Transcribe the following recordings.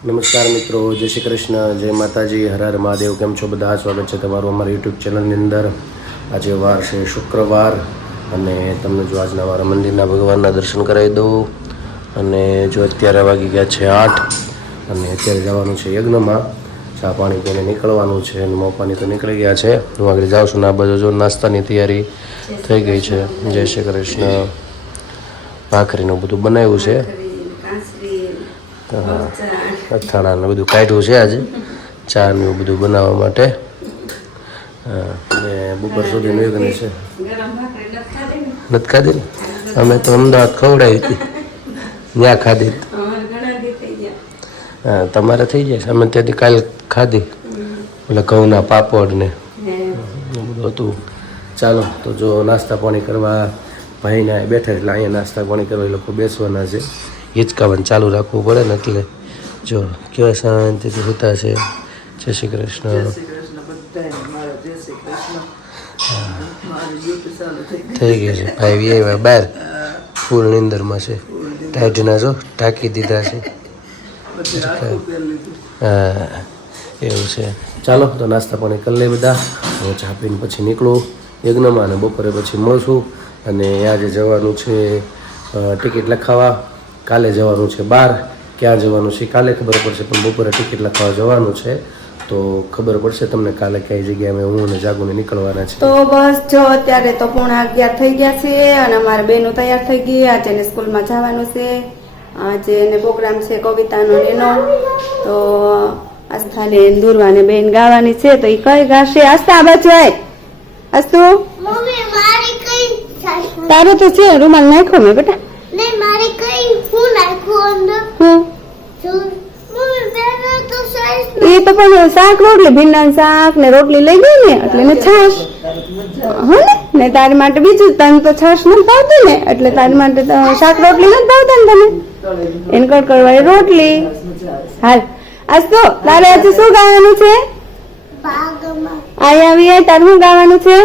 નમસ્કાર મિત્રો, જય શ્રી કૃષ્ણ, જય માતાજી, હર હર મહાદેવ. કેમ છો બધા? સ્વાગત છે તમારું અમારા યુટ્યુબ ચેનલની અંદર. આજે વાર છે શુક્રવાર અને તમને જો આજના મારા મંદિરના ભગવાનના દર્શન કરાવી દઉં. અને જો અત્યારે વાગી ગયા છે 8 અને અત્યારે જવાનું છે યજ્ઞમાં. ચા પાણી પીને નીકળવાનું છે અને મોપાની તો નીકળી ગયા છે. હું આગળ જાઉં છું ને આ બાજુ જો નાસ્તાની તૈયારી થઈ ગઈ છે. જય શ્રી કૃષ્ણ. ભાખરીનું બધું બનાવ્યું છે. અથાણાને બધું કાઢ્યું છે આજે ચા ને એવું બધું બનાવવા માટે. ને બપોર સુધીનું યજ્ઞ છે. નથી ખાધી ને? અમે તો અમદાવાદ ખવડાવી હતી, ત્યાં ખાધી. હા, તમારે થઈ જાય છે. અમે ત્યાંથી કાલે ખાધી, એટલે ઘઉંના પાપડ ને બધું હતું. ચાલો તો જો નાસ્તા પાણી કરવા ભાઈને બેઠા એટલે અહીંયા નાસ્તા પાણી કરવા એ લોકો બેસવાના છે. હિંચકાવાનું ચાલુ રાખવું પડે ને એટલે જો કેવા શાંતિથી હોતા છે. જય શ્રી કૃષ્ણ. થઈ ગયું છે ભાઈ એવા બહાર ફૂલ નીંદરમાં છે. ટાઈટના જો ઢાંકી દીધા છે. હા એવું છે. ચાલો તો નાસ્તા પાણી કરી લઈએ બધા. હું ચા પીને પછી નીકળું યજ્ઞમાં અને બપોરે પછી મળશું. અને આજે જવાનું છે ટિકિટ લખાવવા. કાલે જવાનું છે બહાર. ક્યાં જવાનું છે કાલે ખબર પડશે, પણ બપોરે ટિકિટ લખાવવા જવાનું છે તો ખબર પડશે તમને કાલે કઈ જગ્યાએ અમે હું અને જાગુને નીકળવાના છે. તો બસ જો અત્યારે તો 11:30 થઈ ગયા છે અને અમારા બહેનો તૈયાર થઈ ગઈ. આજે એને સ્કૂલમાં જવાનું છે. આજે એને પ્રોગ્રામ છે કવિતાનો એનો. તો આસ્થાને દુર્વાને બેન ગાવાની છે તો એ કઈ ગાશે? આસ્થા આ બાજુ આય. આસ્તુ તારું તો છે રૂમાલ નાખ્યો મેં બેટા. નહીં મારી કઈ હું નાખું અંદર હું એ તો પણ શાક રોટલી ભીંડાનું શાક ને રોટલી લઈ ગઈ ને એટલે ને છાશ હા ને તારી માટે બીજું. તને તો છાશ નથી ભાવતી ને એટલે તારી માટે શાક રોટલી નથી ભાવતા ને તને એને કડકડવાળી રોટલી. હાલ આજ તો તારે આજે શું ગાવાનું છે? આઈ આવી તારે શું ગાવાનું છે?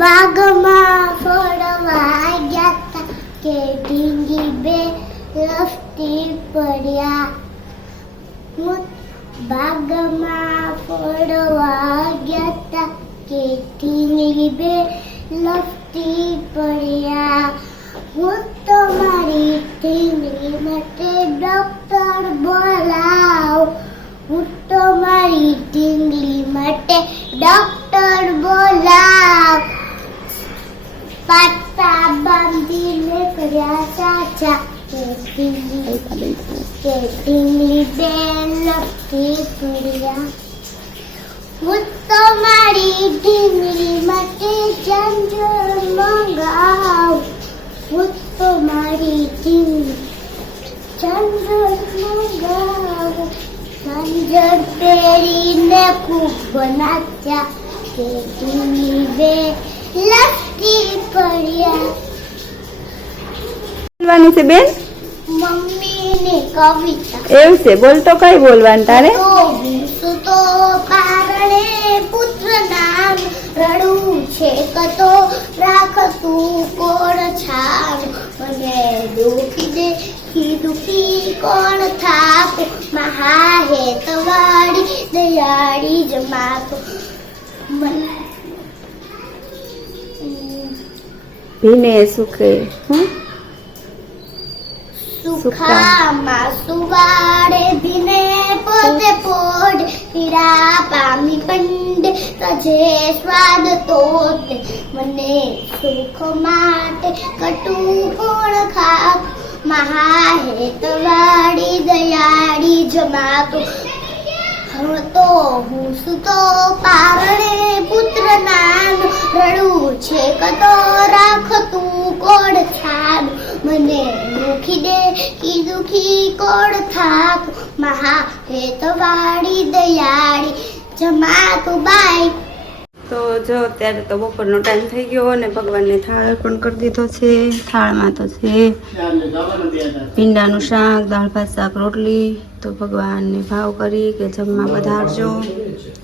બાગમાં ફળવા ગયા તા કે ઢીંગી બે લફટી પડ્યા. બાગમાં ફળવા ગયા તા કે ઢીંગી બે લફટી પડ્યા. હું તો મારી ઢીંગલી માટે ડોક્ટર બોલાવ. હું તો મારી ઢીંગલી માટે ડોક્ટર બોલાવ. પાટા બાંધીને કર્યા ચાચા કે ઢીંગલી બે લપટી પડ્યા. હું તો મારી ઢીંગલી માટે ઝાંઝર મંગાવ. હું તો મારી ઢીંગલી ઝાંઝર મંગાવ. ઝાંઝર પહેરીને ખૂબ નાચ્યા કે ઢીંગલી બે લપટી પડ્યા. બોલવાની છે બેન? મમ્મીની કવિતા. એવું છે, બોલ તો કઈ બોલવાનું તારે? તો કારણે પુત્ર નામ રડું છે કતો રાખતું કોણ છાન. મને દુખી કોણ થાપ. મહાહેત વાળી દયાળી જમાતો. ભીને સુખે સુખામાં સુવાડે ભીને પોતે પોડ. પીડા પામી પંડ તજે સ્વાદ તોતે. મને સુખ માટે કટુ કોણ ખાપ. મહાહેત વાળી દયાળી જમાતો. તો હું સુતો પારણે પુત્ર નામ રડું છે કતો રાખતું કોડ છાન. મને દુખી કોડ થાપ. મહાહેત વાળી દયાળી જમાતું. બાય. તો જો અત્યારે તો બપોરનો ટાઈમ થઈ ગયો અને ભગવાનને થાળ અર્પણ કરી દીધો છે. થાળમાં તો છે ભીંડાનું શાક, દાળ ભાત શાક રોટલી. તો ભગવાનને ભાવ કરી કે જમવા પધારજો.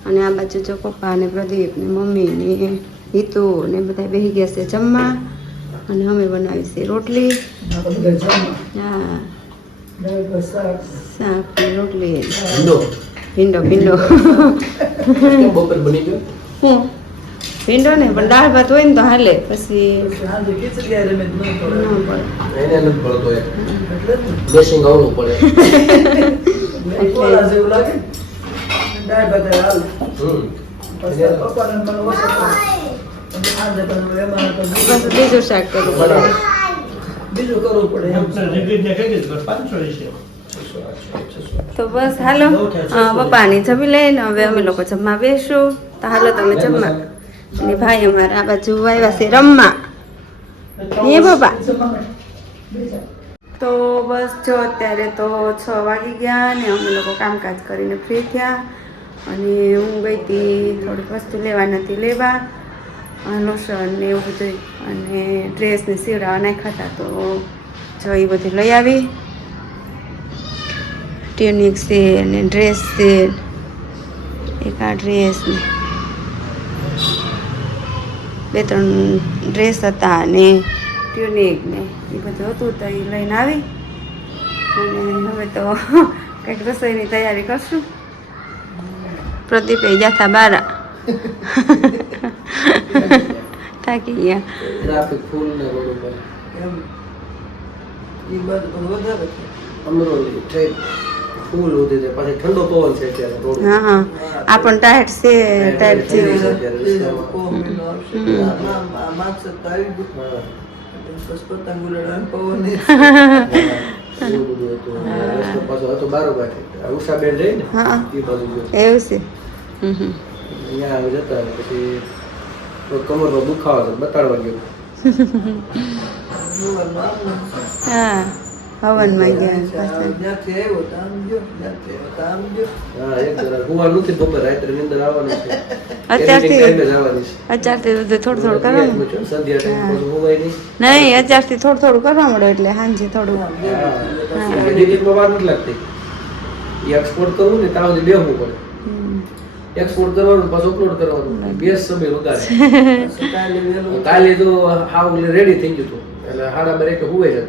અને આ બાજુ જો પપ્પા ને પ્રદીપ ને મમ્મી ને હિતુ ને બધા બેસી ગયા છે જમવા. અને અમે બનાવી છે રોટલી. હા શાક ને રોટલી ભીંડો ભીંડો ભીંડો કેમ બપોર બની ગયો હું ભીંડો ને પણ દાળ ભાત હોય ને તો હાલે પછી ન પડે એને નથી પડતો એ ડ્રેસિંગ આવવું પડે બસ બીજું શાક કરવું પડે તો બસ હાલો પપ્પાની જમી લઈને હવે અમે લોકો જમવા બેસું તો હાલો તમે જમવા અને ભાઈ અમારા આ બાજુ આવ્યા છે રમવા એ પપ્પા તો બસ જો અત્યારે તો 6 વાગી ગયા ને અમે લોકો કામકાજ કરીને ફ્રી થયા અને હું ગઈ હતી થોડીક વસ્તુ લેવા નથી લેવા લોશન ને એવું બધું અને ડ્રેસ ને સીવડાવવા નાખ્યા હતા તો જો એ બધું લઈ આવી ટ્યુનિક છે ને ડ્રેસ છે એક આ ડ્રેસ ને 2-3 ડ્રેસ હતા અને ટ્યુનિક ને એ બધું હતું તો એ લઈને આવી અને હવે તો કંઈક રસોઈની તૈયારી કરશું પ્રદીપે જાતા બારા થાકી ગયા ટ્રાફિક ફૂલ ને બરોબર અમરોલી ટ્રેક ફૂલ હોતી છે પાછી ઠંડો પવન છે અત્યારે રોડ હા આ પણ ટાઈટ છે ટાઈટ જેવું ઉષાબેન રહી ને હા એ બાજુ એવું છે અહીંયા જતા પછી કમરમાં દુખાવો છે બતાડવા ગયો હા હવનમાં ગયા પાછા હા એક જરા હુવા નથી બપોર રાત્રે નીંદર આવવાની છે અત્યારથી આવવાની અત્યારથી થોડું થોડું કરવાનું છે સંધ્યા ટાઈમ પછી હુવાય નહીં નહીં અત્યારથી થોડું થોડું કરવા મળે એટલે સાંજે થોડું એડિટિંગમાં વાર નથી લાગતી એ એક્સપોર્ટ કરવું ને ત્યાં સુધી બેહવું પડે એક્સપોર્ટ કરવાનું પાછું અપલોડ કરવાનું બે સમય વગાડે કાલે તો હાવ રેડી થઈ ગયું હતું એટલે 12:30 હુવે છે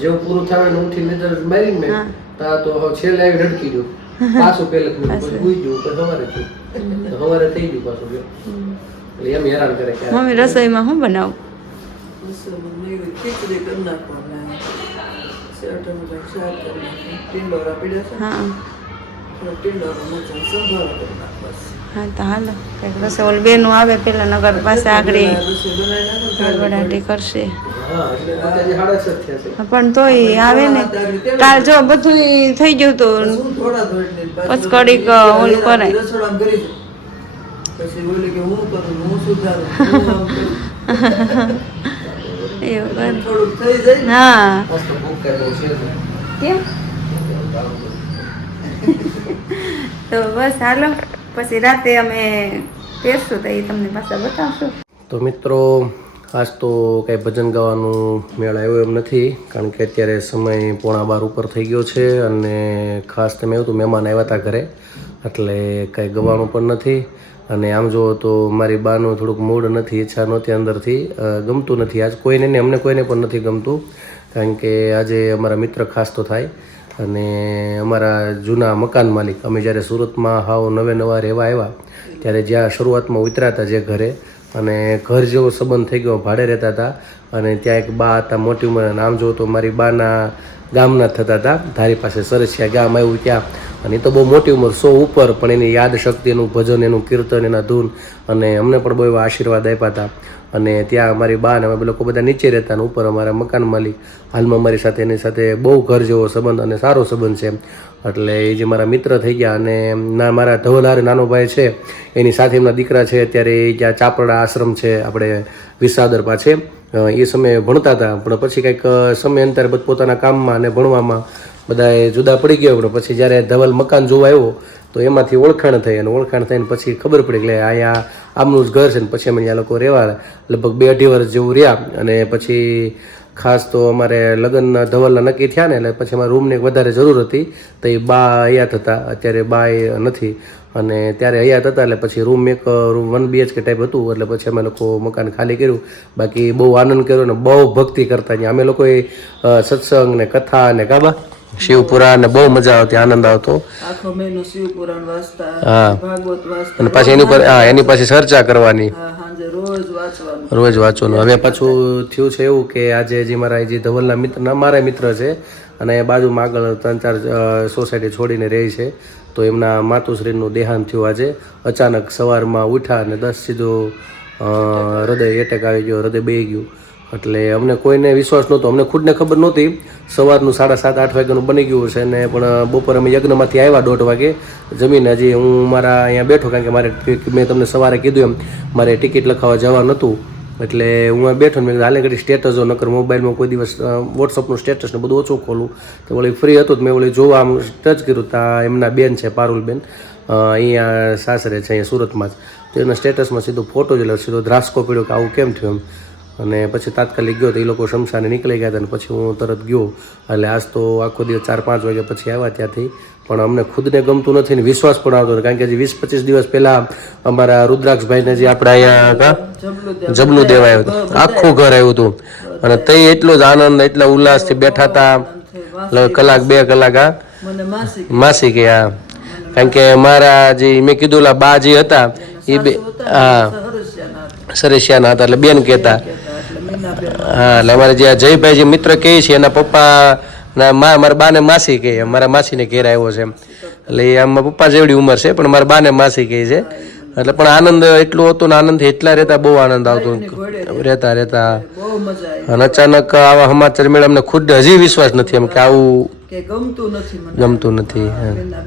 જેવું પૂરું થાય ને ઉઠી નજર મારી મેં તા તો છેલ્લે આવી રડકી ગયું પાછું પેલે હુઈ ગયું તો સવારે થયું તો સવારે થઈ ગયું પાછું એટલે એમ હેરાન કરે કે મમ્મી રસોઈમાં શું બનાવું હા હા તો હાલો કંઈક રસોઈ ઓલી બેનું આવે પેલા નગર પાસે આગળ ગળગડાટી કરશે હા એટલે અત્યારે 6:30 થયા છે પણ તોય આવે ને કાલ જો બધું થઈ ગયું હતું પછી કડીક ઓલું કરાય એવું કરે હા મસ્ત ભૂખ કાઢો છે કેમ તો બસ હાલો પછી રાતે અમે પહેરશું તો એ તમને પાછા બતાવશું તો મિત્રો આજ તો કાંઈ ભજન ગાવાનું મેળ આવ્યો એમ નથી કારણ કે અત્યારે સમય 11:15 ઉપર થઈ ગયો છે અને ખાસ તમે એવું તો મહેમાન આવ્યા હતા ઘરે એટલે કાંઈ ગવાનું પણ નથી અને આમ જુઓ તો મારી બાનું થોડુંક મૂડ નથી ઈચ્છા નહોતી અંદરથી ગમતું નથી આજ કોઈને ને અમને કોઈને પણ નથી ગમતું કારણ કે આજે અમારા મિત્ર ખાસ તો થાય અને અમારા જૂના મકાન માલિક અમે જ્યારે સુરતમાં હાવ નવા રહેવા આવ્યા ત્યારે જ્યાં શરૂઆતમાં ઉતર્યા હતા જે ઘરે અને ઘર જેવો સંબંધ થઈ ગયો ભાડે રહેતા હતા અને ત્યાં એક બા હતા મોટી ઉંમર નામ જો તો મારી બાના ગામના થતા હતા ધારી પાસે સરસિયા ગામ આવ્યું ત્યાં અને એ તો બહુ મોટી ઉંમર 100 ઉપર પણ એની યાદ શક્તિ એનું ભજન એનું કીર્તન એના ધૂન અને અમને પણ બહુ એવા આશીર્વાદ આપ્યા હતા અને ત્યાં અમારી બા અને અમે લોકો બધા નીચે રહેતા અને ઉપર અમારા મકાન માલિક હાલમાં મારી સાથે એની સાથે બહુ ઘર જેવો સંબંધ અને સારો સંબંધ છે એટલે એ જે મારા મિત્ર થઈ ગયા અને ના મારા ધવલહાર નાનો ભાઈ છે એની સાથે એમના દીકરા છે અત્યારે એ જ્યાં ચાપરડા આશ્રમ છે આપણે વિસાદર પાસે એ સમયે ભણતા હતા પણ પછી કંઈક સમય અંતરે બધા પોતાના કામમાં અને ભણવામાં બધાએ જુદા પડી ગયા પણ પછી જ્યારે ધવલ મકાન જોવા આવ્યો તો એમાંથી ઓળખાણ થઈ અને ઓળખાણ થઈને પછી ખબર પડી કે અહીંયા આમનું જ ઘર છે ને પછી અમે અહીંયા લોકો રહેવા લગભગ 2-2.5 વર્ષ જેવું રહ્યા અને પછી ખાસ તો અમારે લગ્નના ધવલના નક્કી થયા ને એટલે પછી અમારા રૂમની વધારે જરૂર હતી તો એ બા હયાત હતા અત્યારે બા એ નથી અને ત્યારે હયાત હતા એટલે પછી રૂમ 1 BHK ટાઈપ હતું એટલે પછી અમે લોકો મકાન ખાલી કર્યું બાકી બહુ આનંદ કર્યો ને બહુ ભક્તિ કરતા અમે લોકોએ સત્સંગ ને કથા ને ગાબા શિવપુરાણ ને બહુ મજા આવતી, આનંદ આવતો. આખો મહિનો શિવપુરાણ વાંચતા, હા. ભાગવત વાંચતા, અને પાછી એની પર એની પાછી ચર્ચા કરવાની, સાંજે રોજ વાંચવાનું. રોજ વાંચવાનું. હવે પાછું થયું છે એવું કે આજે હજી મારા જે ધવલના મિત્ર, મારા મિત્ર છે અને બાજુમાં આગળ 3-4 સોસાયટી છોડીને રહે છે, તો એમના માતુશ્રીનું દેહાંત થયું આજે. અચાનક સવારમાં ઉઠ્યા અને 10 સીધું હૃદય એટેક આવી ગયો, હૃદય બેહી ગયું. એટલે અમને કોઈને વિશ્વાસ નહોતો, અમને ખુદને ખબર નહોતી. સવારનું 7:30-8 વાગ્યાનું બની ગયું છે ને પણ બપોરે અમે યજ્ઞમાંથી આવ્યા 1:30 વાગે જમીને. હજી હું મારા અહીંયા બેઠો, કારણ કે મારે મેં તમને સવારે કીધું એમ મારે ટિકિટ લખાવવા જવાનું હતું. એટલે હું આ બેઠો ને મેં કીધું હાલે ઘડી સ્ટેટસો નકર મોબાઈલમાં કોઈ દિવસ વોટ્સઅપનું સ્ટેટસ ને બધું ઓછું ખોલું. તો વળી ફ્રી હતું તો મેં વળી જોવા આમ ટચ કર્યું. ત્યાં એમના બેન છે પારુલબેન, અહીંયા સાસરે છે અહીંયા સુરતમાં જ. તો એના સ્ટેટસમાં સીધો ફોટો જ સીધો ધ્રાસકો પડ્યો કે આવું કેમ થયું એમ. અને પછી તાત્કાલિક ગયો તો એ લોકો શમશાને નીકળી ગયા હતા, અને પછી હું તરત ગયો. એટલે આજ તો આખો દિવસ 4-5 વાગ્યા પછી આવ્યા ત્યાંથી. પણ અમને ખુદને ગમતું નથી ને વિશ્વાસ પણ આવતો નથી, કારણ કે હજી 20-25 દિવસ પહેલાં અમારા રુદ્રાક્ષભાઈને જે આપણે અહીંયા જબલું દેવાયું હતું, આખું ઘર આવ્યું હતું. અને તે એટલો જ આનંદ, એટલા ઉલ્લાસથી બેઠા હતા, કલાક 2 કલાક. મને માસી કે હા, કારણ કે મારા જે મેં કીધું બા જે હતા એ બે, હા સરસિયાના હતા, એટલે બેન કહેતા. હા, એટલે અમારે જે જયભાઈ જે મિત્ર કહે છે એના પપ્પા મારા બાને માસી કહે, મારા માસીને ઘેર આવ્યો છે. એટલે એ આમ પપ્પા જેવડી ઉંમર છે પણ મારા બાને માસી કહે છે. એટલે પણ આનંદ એટલો હતો ને, આનંદથી એટલા રહેતા, બહુ આનંદ આવતો રહેતા. બહુ મજા આવી. અને અચાનક આવા સમાચાર મેળવ્યા, અમને ખુદ હજી વિશ્વાસ નથી એમ કે આવું કે ગમતું નથી, મને ગમતું નથી.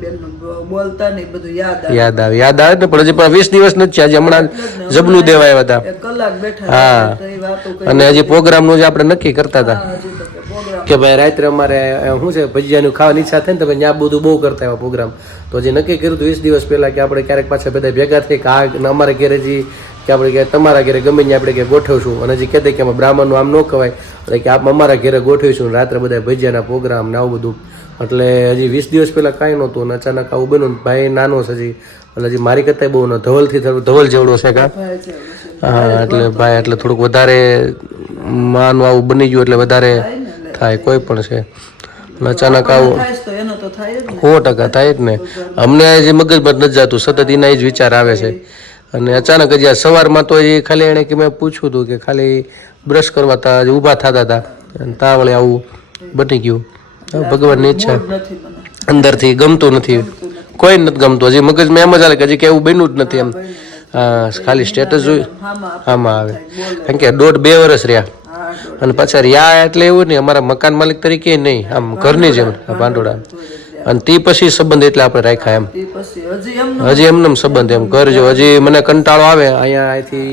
બેનનું બોલતા ને બધું યાદ આવે ને, પણ હજી 20 દિવસ નથી. આજે હમણાં જબલું દેવા આવ્યા હતા. કલાક બેઠા. હા, તો એ વાતો અને હજી પ્રોગ્રામનું જે આપણે નક્કી કરતા હતા પ્રોગ્રામ કે ભાઈ રાત્રે અમારે શું છે ભજીયાનું ખાવાની ઈચ્છા થાય ને, તો ત્યાં બધું બહુ કરતા એવા પ્રોગ્રામ. તો હજી નક્કી કર્યું હતું 20 દિવસ પહેલાં કે આપણે ક્યારેક પાછા બધા ભેગા થઈ કે આ અમારા ઘેરે જે કે આપણે કે તમારા ઘેરે ગમે ત્યાં આપણે કે ગોઠવશું. અને હજી કહેતા કે આમાં બ્રાહ્મણનું આમ ન કહેવાય, એટલે કે આપ અમારા ઘેરે ગોઠવીશું રાત્રે બધા ભજીયાના પ્રોગ્રામ ને આવું બધું. એટલે હજી 20 દિવસ પહેલાં કાંઈ નહોતું અને અચાનક આવું બન્યું. ભાઈ નાનો છે હજી, એટલે હજી મારી કરતાં બહુ ન ધવલથી ધવલ જેવડો છે કા. હા, એટલે ભાઈ એટલે થોડુંક વધારે માનું આવું બની ગયું એટલે વધારે થાય કોઈ પણ છે. અચાનક આવું 100% થાય જ ને. અમને જે મગજમાં નથી જતું, સતત એના જ વિચાર આવે છે. અને અચાનક જ આ સવારમાં તો એ ખાલી એણે કે મેં પૂછ્યું હતું કે ખાલી બ્રશ કરવા તા ઊભા થતા હતા અને તા વળે આવું બની ગયું. ભગવાનની ઈચ્છા. અંદરથી ગમતું નથી, કોઈ નથી ગમતું. હજી મગજમાં એમ જ હાલે કે હજી કે એવું બન્યું જ નથી એમ. ખાલી સ્ટેટસ જોયું આમાં આવે, કારણ કે 1.5-2 વર્ષ રહ્યા. અને પાછા રહ્યા એટલે એવું નહીં, અમારા મકાન માલિક તરીકે નહીં, આમ ઘરની જેમ ભાંડોળા. અને તે પછી સંબંધ એટલે આપણે રાખ્યા એમ. હજી એમને સંબંધ એમ ઘર જો. હજી મને કંટાળો આવે અહીંયા અહીંથી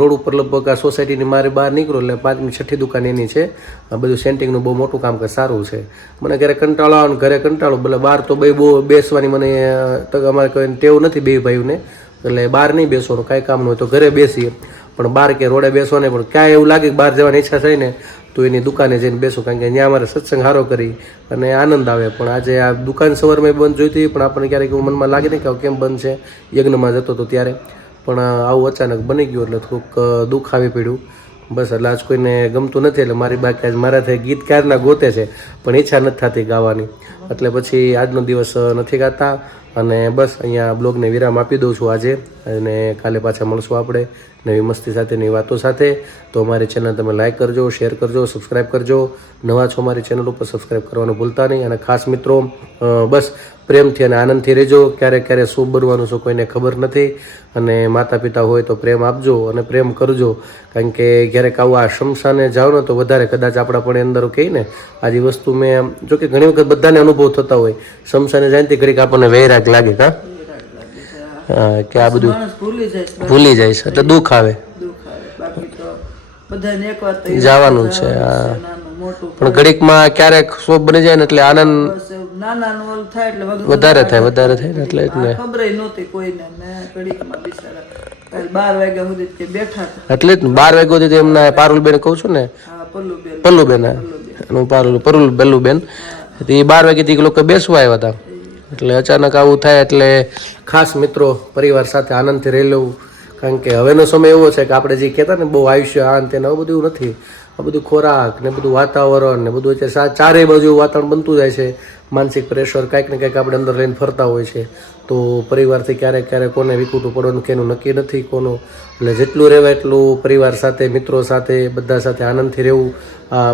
રોડ ઉપર લગભગ આ સોસાયટીની મારે બહાર નીકળો એટલે 5મી-6ઠ્ઠી દુકાન એની છે. આ બધું સેન્ટિંગનું બહુ મોટું કામ સારું છે. મને ઘરે કંટાળો આવે, ઘરે કંટાળો ભલે બહાર તો બહુ બેસવાની મને અમારે કોઈ ટેવ નથી બે ભાઈઓને. એટલે બહાર નહીં બેસવાનું, કાંઈ કામ ન હોય તો ઘરે બેસીએ, પણ બહાર કે રોડે બેસવાને પણ ક્યાંય એવું લાગે કે બહાર જવાની ઈચ્છા થાય ને તો એની દુકાને જઈને બેસું, કારણ કે ત્યાં અમારે સત્સંગ સારો કરી અને આનંદ આવે. પણ આજે આ દુકાન સવારમાં બંધ જોઈતી, પણ આપણને ક્યારેક એવું મનમાં લાગે ને કે કેમ બંધ છે, યજ્ઞમાં જતો હતો ત્યારે. પણ આવું અચાનક બની ગયું એટલે થોડુંક દુઃખ આવી પડ્યું. બસ એટલે આજ કોઈને ગમતું નથી, એટલે મારી બાકી આજ મારાથી ગીત ક્યારના ગોતે છે પણ ઈચ્છા નથી થતી ગાવાની. એટલે પછી આજનો દિવસ નથી ગાતા અને બસ અહીંયા બ્લોગને વિરામ આપી દઉં છું આજે. અને કાલે પાછા મળશું આપણે નવી મસ્તી સાથે, નવી વાતો સાથે. તો અમારી ચેનલ તમે લાઈક કરજો, શેર કરજો, સબસ્ક્રાઈબ કરજો. નવા છો અમારી ચેનલ ઉપર સબસ્ક્રાઈબ કરવાનું ભૂલતા નહીં. અને ખાસ મિત્રો બસ પ્રેમથી અને આનંદથી રહેજો. ક્યારેક ક્યારેક શું બનવાનું છે કોઈને ખબર નથી. અને માતા પિતા હોય તો પ્રેમ આપજો અને પ્રેમ કરજો, કારણ કે ક્યારેક આવું આ શમશાને જાઓ ને તો વધારે કદાચ આપણા પણ અંદર કહી ને આ જે વસ્તુ મેં જો કે ઘણી વખત બધાને અનુભવ થતા હોય, શમશાને જાય ને ઘડીક આપણને વૈરાગ લાગે કા કે આ બધું ભૂલી જાય છે એટલે દુઃખ આવે. જવાનું છે પણ ઘડીકમાં ક્યારેક શોખ બની જાય ને એટલે આનંદ વધારે થાય ને એટલે જ ને. એટલે જ 12 વાગ્યા સુધી એમના પારુલબેન કહું છું ને, પલ્લુબેન પલ્લુબેન એ 12 વાગ્યાથી લોકો બેસવા આવ્યા હતા. એટલે અચાનક આવું થાય એટલે ખાસ મિત્રો પરિવાર સાથે આનંદથી રહી લેવું, કારણ કે હવેનો સમય એવો છે કે આપણે જે કહેતા ને બહુ આયુષ્ય આ તેને હવે બધું નથી. આ બધું ખોરાક ને બધું વાતાવરણ ને બધું અત્યારે ચારે બાજુ એવું વાતાવરણ બનતું જાય છે. માનસિક પ્રેશર કાંઈક ને કાંઈક આપણે અંદર લઈને ફરતા હોય છે. તો પરિવારથી ક્યારેક ક્યારેક કોને વિખૂટું પડવાનું કે એનું નક્કી નથી કોનું. એટલે જેટલું રહેવાય એટલું પરિવાર સાથે, મિત્રો સાથે, બધા સાથે આનંદથી રહેવું.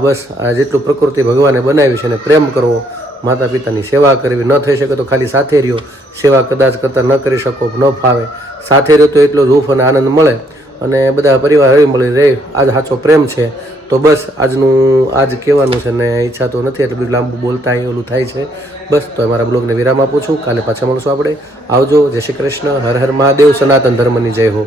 બસ આ જેટલું પ્રકૃતિ ભગવાને બનાવી છે એને પ્રેમ કરવો, માતા પિતાની સેવા કરવી. ન થઈ શકે તો ખાલી સાથે રહ્યો. સેવા કદાચ કરતાં ન કરી શકો, ન ફાવે, સાથે રહ્યો તો એટલો જ હૂંફ અને આનંદ મળે અને બધા પરિવાર હળી મળી રહે. આજ સાચો પ્રેમ છે. તો બસ આજ કહેવાનું છે ને ઈચ્છા તો નથી એટલે બધું લાંબુ બોલતા ઓલું થાય છે. બસ તો અમારા બ્લોગને વિરામ આપું છું. કાલે પાછા મળશું આપણે. આવજો. જય શ્રી કૃષ્ણ. હર હર મહાદેવ. સનાતન ધર્મની જય હો.